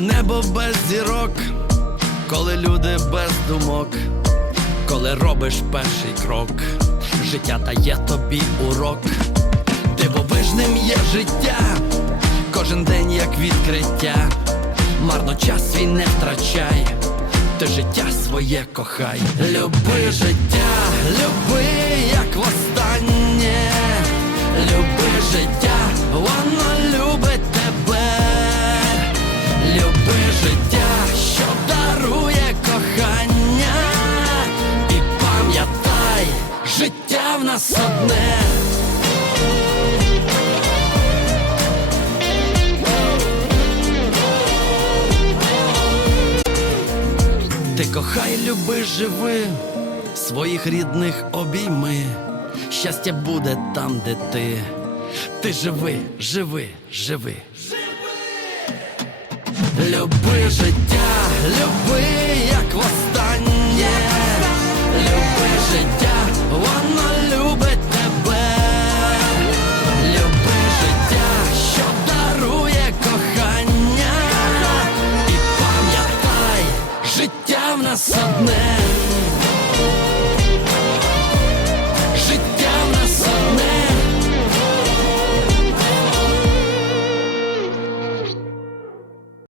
небо без зірок, коли люди без думок, коли робиш перший крок, життя дає тобі урок, дивовижним є життя, кожен день як відкриття, марно час свій не втрачай, ти життя своє кохай, люби життя, люби, як востаннє, Життя, що дарує кохання, і пам'ятай, життя в нас одне. Ти кохай, люби, живи, своїх рідних обійми. Щастя буде там, де ти. Ти живи, живи, живи. Люби життя, люби, як востаннє, люби життя, воно любить тебе, люби життя, що дарує кохання, і пам'ятай, життя в нас одне.